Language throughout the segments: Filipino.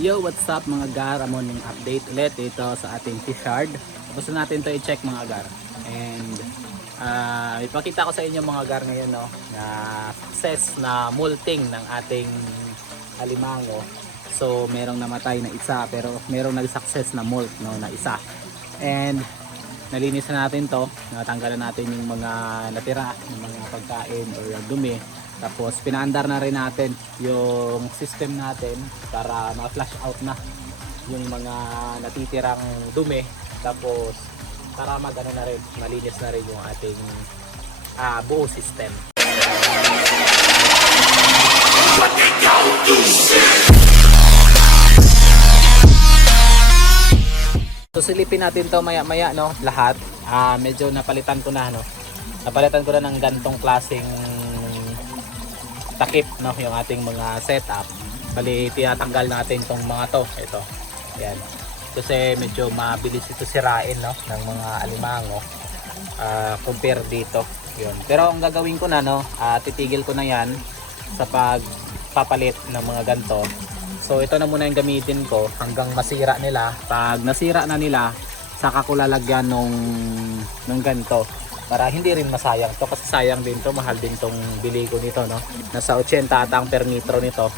Yo, what's up mga gar? Morning update ulit dito sa ating Fishard. Tapos na natin to i-check mga gar. And ipakita ko sa inyo mga gar ngayon no, na success na molting ng ating alimango. So merong namatay na isa pero merong nag-success na molt no, na isa. And nalinis na natin to. Natanggalan natin yung mga natira, yung mga pagkain or dumi. Tapos pinaandar na rin natin yung system natin para ma-flush out na yung mga natitirang dumi. Tapos para magano na rin, malinis na rin yung ating buo system. So silipin natin to maya-maya no, lahat. Medyo napalitan ko na no. Napalitan ko na ng gantong klaseng takip no, yung ating mga setup. Bali tinatanggal natin tong mga to, ito. Ayan. Kasi medyo mabilis ito sirain no ng mga alimango compare dito. 'Yun. Pero ang gagawin ko na no, titigil ko na 'yan sa pagpapalit ng mga ganto. So ito na muna yung gamitin ko hanggang masira nila. Pag nasira na nila, saka ko lalagyan nung ganto. Para hindi rin masayang to, kasi sayang din to, mahal din tong bili ko nito no. Nasa 80 ata ang per metro nito,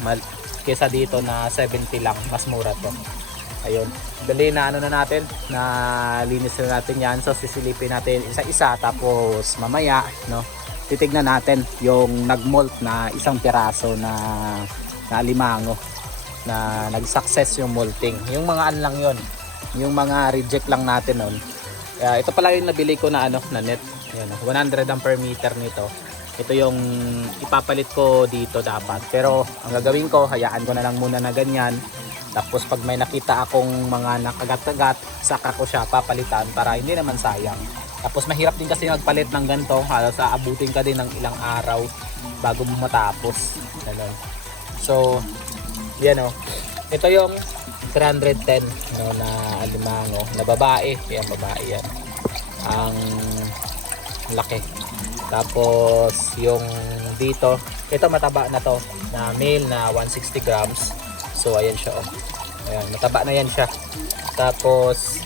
kesa dito na 70 lang, mas mura to. Ayun, dali na ano na natin, na linis na natin yan. So sisilipin natin isa-isa, tapos mamaya no, titignan natin yung nagmolt na isang piraso na alimango na nag-success yung molting. Yung mga an lang yun, yung mga reject lang natin nun. Ito pala yung nabili ko na ano, na net. Ayan, 100 ang per meter nito. Ito yung ipapalit ko dito dapat. Pero ang gagawin ko, hayaan ko na lang muna na ganyan. Tapos pag may nakita akong mga nakagat-kagat, saka ko siya papalitan para hindi naman sayang. Tapos mahirap din kasi magpalit ng ganito. Halos aabutin ka din ng ilang araw bago mo matapos. Ganun. So, yan o. Ito yung 310 no, na alimango na babae. Yan, babae yan. Ang laki. Tapos yung dito, ito mataba na to, na male na 160 grams. So ayan siya oh. Ayan, mataba na yan siya. Tapos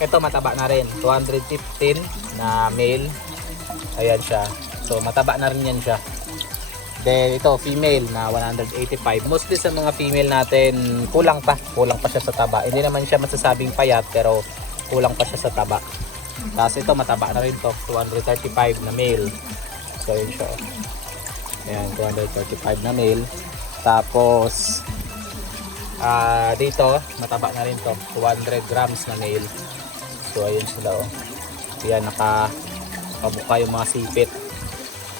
ito mataba na rin, 215 na male. Ayan siya. So mataba na rin yan siya. Then ito female na 185. Mostly sa mga female natin kulang pa siya sa taba. Hindi naman siya masasabing payat, pero kulang pa siya sa taba. Tapos ito mataba na rin to, 235 na male. So yun siya. Ayan, 235 na male. Tapos dito mataba na rin to, 200 grams na male. So ayun sila oh. Ayan, nakapabuka yung mga sipit.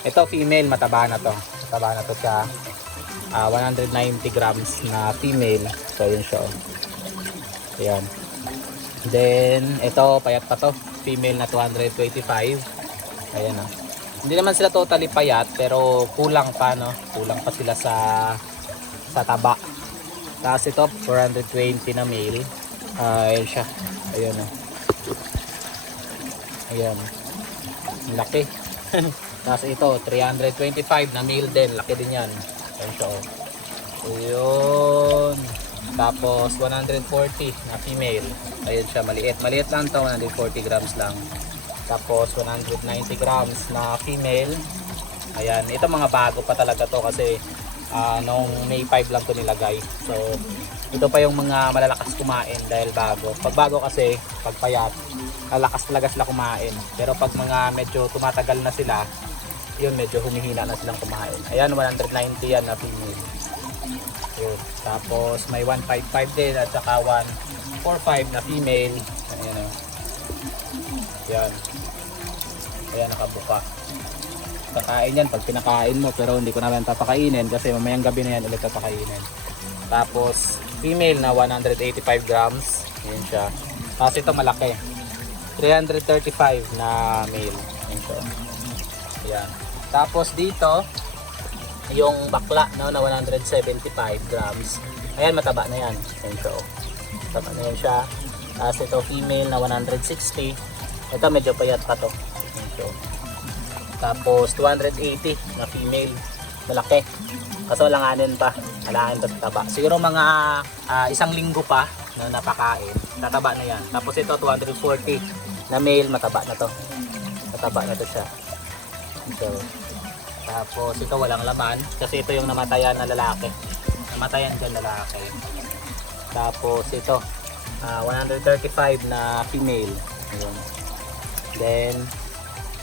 Ito female, mataba na to. Mataba na to siya. 190 grams na female. So yun siya oh. Ayan. Then ito payat pa to, female na 225. Ayan oh. Hindi naman sila totally payat, pero kulang pa no. Kulang pa sila sa taba. Tapos ito 420 na male. Ayan siya. Ayan oh. Ayan. Laki. Tapos ito 325 na male din. Laki din yan. Ayan siya oh. Ayun. Tapos 140 na female. Ayun siya, maliit. Maliit lang to, 140 grams lang. Tapos 190 grams na female. Ayan, ito mga bago pa talaga to kasi nung May 5 lang to nilagay. So ito pa yung mga malalakas kumain dahil bago. Pag bago kasi, pag payat, lalakas talaga sila kumain. Pero pag mga medyo tumatagal na sila, yun, medyo humihina na silang kumain. Ayan, 190 yan na female. Yun. Tapos may 155 din at saka 145 na female. Ayan o. Yan. Ayan, nakabuka. Kakain yan pag pinakain mo, pero hindi ko naman papakainin kasi mamayang gabi na yan ulit papakainin. Tapos female na 185 grams. Ayan siya. Tapos ito malaki, 335 na male. Ayan siya. Ayan. Tapos dito yung bakla no, na 175 grams. Ayan, mataba na yan. Ayan siya oh. Mataba na yan siya. Tapos ito female na 160. Ito medyo payat pa to. Ayan siya oh. Tapos 280 na female. Malaki. Kaso alanganin pa sa taba. Siguro mga isang linggo pa na napakain, tataba na yan. Tapos ito 240 na male, mataba na to. Mataba na to siya. So, tapos ito walang laman kasi ito yung namatayan na lalaki. Namatayan dyan lalaki. Tapos ito 135 na female. Ayun. Then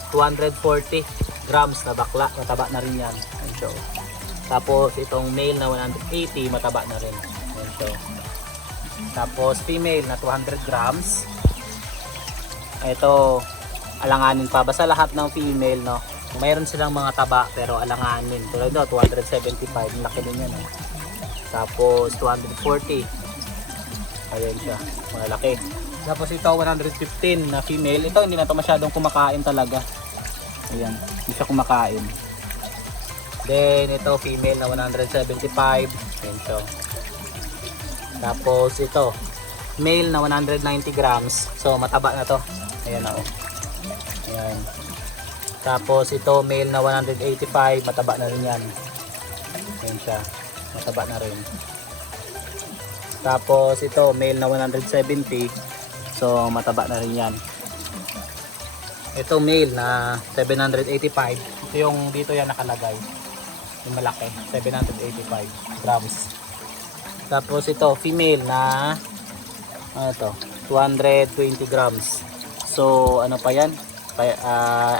240 grams na bakla, mataba na rin yan. Ayun, so. Tapos itong male na 180, mataba na rin. Ayun, so. Tapos female na 200 grams. Ito alanganin pa, basta lahat ng female, no, mayroon silang mga taba pero alanganin. Tulad ito 275, laki din yan, no? Tapos 240, ayun siya, malaki. Tapos ito 115 na female. Ito hindi na ito masyadong kumakain talaga. Ayan, hindi siya kumakain. Then ito female na 175. Ayan siya. Tapos ito male na 190 grams. So mataba na to. Ayan na, oh. Ayan. Tapos ito male na 185, mataba na rin yan. Ayan siya, mataba na rin. Tapos ito male na 170, so mataba na rin yan. Ito male na 785, ito yung dito yan nakalagay, yung malaki, 785 grams. Tapos ito female na ano to, 220 grams. So ano pa yan,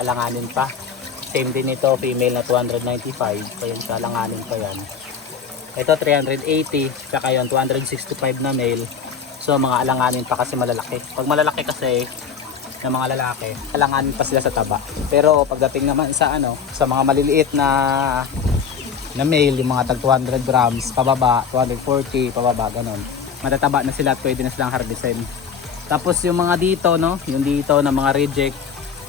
alanganin pa. Same din ito, female na 295, ayun siya, alanganin pa yan. Ito 380, tsaka yun 265 na male. So mga alanganin pa kasi malalaki. Pag malalaki kasi ng mga lalaki, alanganin pa sila sa taba. Pero pagdating naman sa ano, sa mga maliliit na male, yung mga tag 200 grams pababa, 240 pababa, ganun, matataba na sila at pwede na silang harvestin. Tapos yung mga dito, no, yung dito na mga reject,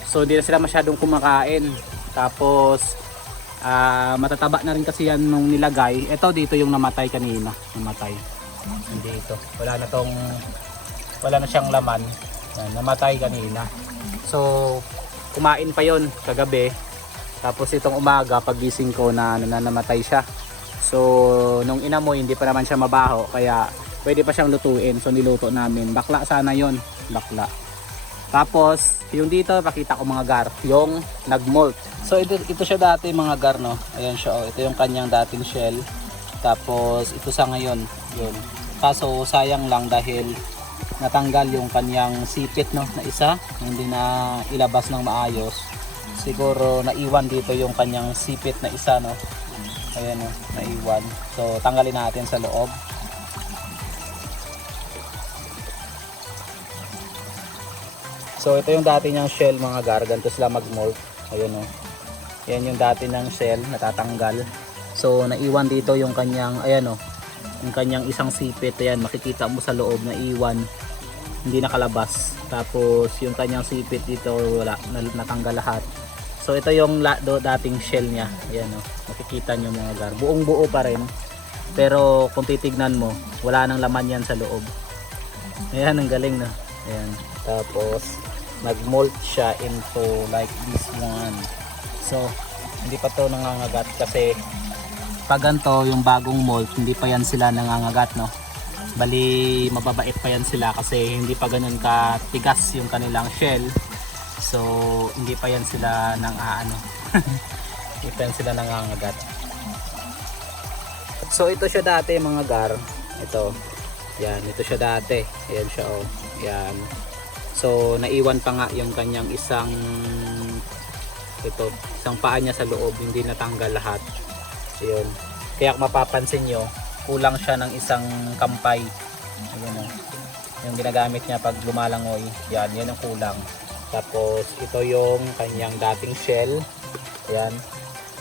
so hindi na sila masyadong kumakain. Tapos matataba na rin kasi yan nung nilagay. Ito dito yung namatay kanina, namatay. Dito wala na siyang laman. Yan, namatay kanina. So kumain pa yon kagabi. Tapos itong umaga pagising ko na namatay siya. So nung inamoy hindi pa naman siya mabaho, kaya pwede pa siyang lutuin. So niluto namin. Bakla sana yon, bakla. Tapos yung dito pakita ko mga gar, yung nagmolt. So ito siya dati mga gar, no. Ayan siya, oh. Ito yung kanyang dating shell. Tapos ito sa ngayon, yun. Kaso sayang lang dahil natanggal yung kanyang sipit, no, na isa, hindi na ilabas ng maayos. Siguro naiwan dito yung kanyang sipit na isa, no. Ayan, no, naiwan. So tanggalin natin sa loob. So ito yung dati niyang shell mga gar, ganito sila mag-molt. Ayun, oh. Yan yung dati ng shell, natatanggal. So naiwan dito yung kanyang, ayan, oh, yung kanyang isang sipit. Ayan, makikita mo sa loob na iwan, hindi nakalabas. Tapos yung kanyang sipit dito wala, natanggal lahat. So ito yung dating shell niya. Ayan, oh, makikita nyo mga gar, buong buo pa rin. Pero kung titignan mo, wala nang laman yan sa loob. Ayan, ang galing, no. Ayan. Tapos nag-molt siya into like this one. So hindi pa to nangangagat kasi pag ganito yung bagong molt, hindi pa yan sila nangangagat, no. Bali mababait pa yan sila kasi hindi pa ganun katigas yung kanilang shell. So hindi pa yan sila nang hindi pa yan sila nangangagat. So ito siya dati mga gar, ito yan, ito siya dati. Ayan siya, oh, yan. So naiwan pa nga yung kanyang isang paa niya sa loob, hindi natanggal lahat. Ayun. Kaya kung mapapansin nyo, kulang siya ng isang kampay. Ayun, oh. Yung ginagamit niya pag lumalangoy, yan ang kulang. Tapos ito yung kanyang dating shell. Ayan,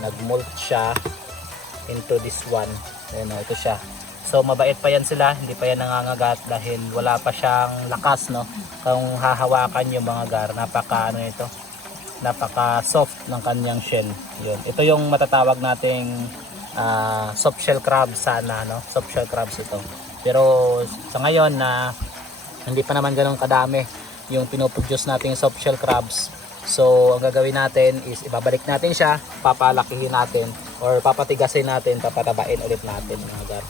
nag-molt siya into this one. Ayun, oh, ito siya. So mabait pa yan sila, hindi pa yan nangangagat dahil wala pa siyang lakas, no. Kung hahawakan yung mga gar, napaka soft ng kanyang shell. Yun. Ito yung matatawag nating soft shell crab sana, no. Soft shell crabs ito. Pero sa ngayon na hindi pa naman ganun kadami yung pinoproduce nating soft shell crabs. So ang gagawin natin is ibabalik natin siya, papalakihin natin or papatigasin natin, papatabain ulit natin mga gar.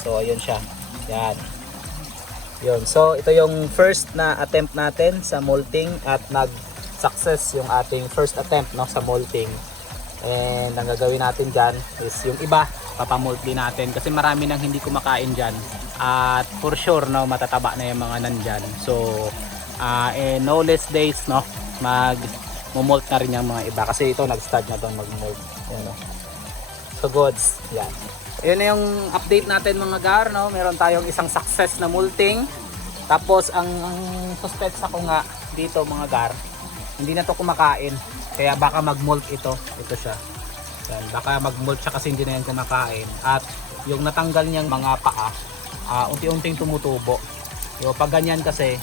So ayun siya. Yan. Yun. So ito yung first na attempt natin sa molting at nag-success yung ating first attempt no sa molting. And ang gagawin natin dyan is yung iba papamolt din natin kasi marami nang hindi kumakain dyan. At for sure no matataba na yung mga nandyan. So in no less days no mag-molt na rin yung mga iba kasi ito nag-start na doon mag-molt. Yan, no? So goods. Yan. Yun na yung update natin mga gar, no? Meron tayong isang success na molting. Tapos ang suspect ko nga dito mga gar, hindi na to kumakain. Kaya baka mag-molt ito. Ito siya. Yan, baka mag-molt siya kasi hindi na yan kumakain. At yung natanggal niyang mga paa, unti-unting tumutubo. Yung pag ganyan kasi,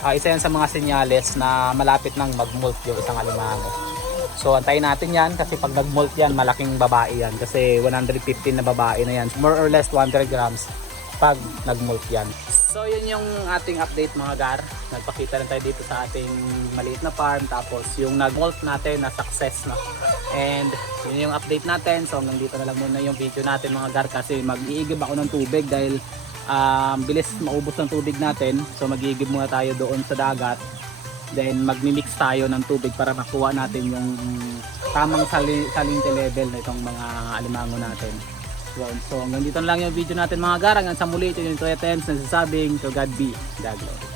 isa yan sa mga senyales na malapit nang mag-molt yung isang alimango. So antayin natin yan kasi pag nag-molt yan, malaking babae yan. Kasi 115 na babae na yan. More or less 200 grams pag nag-molt yan. So yun yung ating update mga gar. Nagpakita rin tayo dito sa ating maliit na farm. Tapos yung nag-molt natin na success na. And yun yung update natin. So hanggang dito na lang muna yung video natin mga gar. Kasi mag-iigib ako ng tubig dahil bilis maubos ng tubig natin. So mag-iigib muna tayo doon sa dagat. Then magmi-mix tayo ng tubig para makuha natin yung tamang salinity level na itong mga alimango natin. So hanggang dito na lang yung video natin mga gar. Hanggang sa muli, ito yung Toy Attempts na sasabing to God be the glory.